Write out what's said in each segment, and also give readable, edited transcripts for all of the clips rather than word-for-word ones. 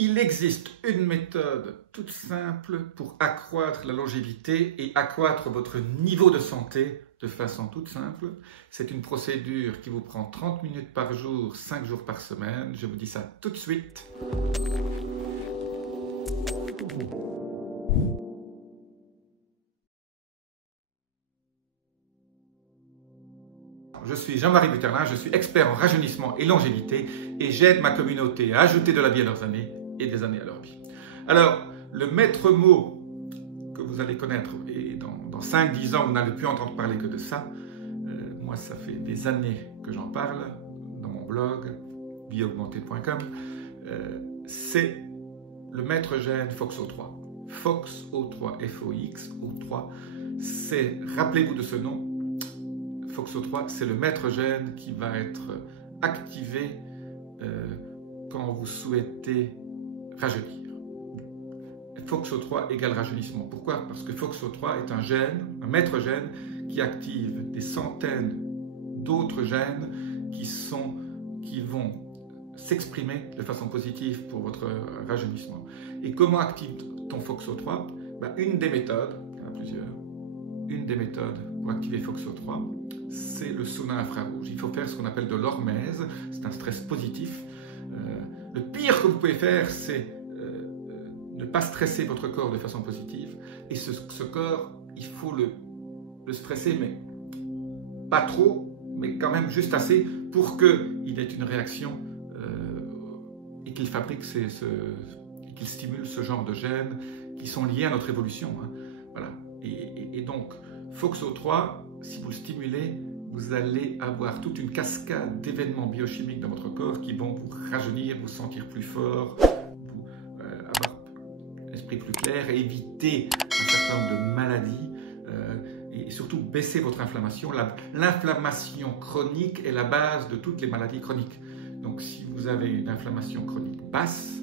Il existe une méthode toute simple pour accroître la longévité et accroître votre niveau de santé de façon toute simple. C'est une procédure qui vous prend 30 minutes par jour, 5 jours par semaine. Je vous dis ça tout de suite. Je suis Jean-Marie Buterlin, je suis expert en rajeunissement et longévité et j'aide ma communauté à ajouter de la vie à leurs années et des années à leur vie. Alors, le maître mot que vous allez connaître, et dans 5-10 ans, vous n'allez plus entendre parler que de ça. Moi, ça fait des années que j'en parle dans mon blog, vieaugmentée.com. C'est le maître gène FOXO3. FOXO3, F-O-X-O3. Rappelez-vous de ce nom, FOXO3, c'est le maître gène qui va être activé quand vous souhaitez rajeunir. FOXO3 égale rajeunissement. Pourquoi? Parce que FOXO3 est un gène, un maître gène qui active des centaines d'autres gènes qui vont s'exprimer de façon positive pour votre rajeunissement. Et comment active-t-on FOXO3? Une des méthodes, il y en a plusieurs, une des méthodes pour activer FOXO3, c'est le sauna infrarouge. Il faut faire ce qu'on appelle de l'hormèse, c'est un stress positif. Le pire que vous pouvez faire, c'est ne pas stresser votre corps de façon positive. Et ce corps, il faut le stresser, mais pas trop, mais quand même juste assez pour qu'il ait une réaction et qu'il fabrique et qu'il stimule ce genre de gènes qui sont liés à notre évolution. Voilà. Et donc, FOXO3, si vous le stimulez, vous allez avoir toute une cascade d'événements biochimiques dans votre corps qui vont vous rajeunir, vous sentir plus fort, avoir l'esprit plus clair et éviter un certain nombre de maladies et surtout baisser votre inflammation. L'inflammation chronique est la base de toutes les maladies chroniques. Donc si vous avez une inflammation chronique basse,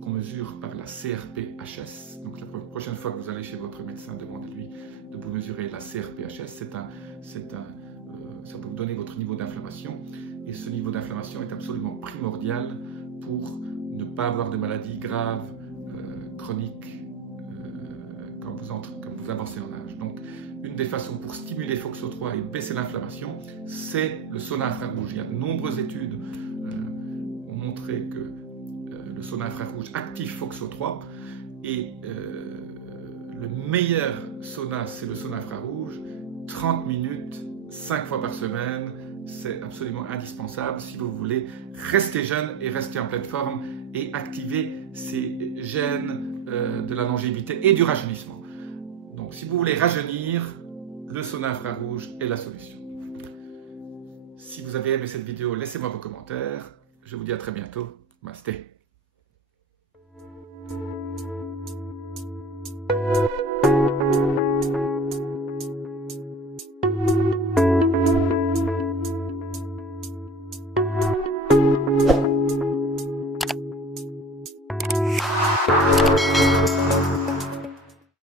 qu'on mesure par la CRP-HS, donc la prochaine fois que vous allez chez votre médecin, demandez-lui de vous mesurer la CRP-HS, ça peut vous donner votre niveau d'inflammation, et ce niveau d'inflammation est absolument primordial pour ne pas avoir de maladies graves, chroniques, quand vous avancez en âge. Donc, une des façons pour stimuler FOXO3 et baisser l'inflammation, c'est le sauna infrarouge. Il y a de nombreuses études qui ont montré que le sauna infrarouge active FOXO3 et le meilleur sauna, c'est le sauna infrarouge. 30 minutes, 5 fois par semaine, c'est absolument indispensable si vous voulez rester jeune et rester en pleine forme et activer ces gènes de la longévité et du rajeunissement. Donc si vous voulez rajeunir, le sauna infrarouge est la solution. Si vous avez aimé cette vidéo, laissez-moi vos commentaires. Je vous dis à très bientôt. Masté.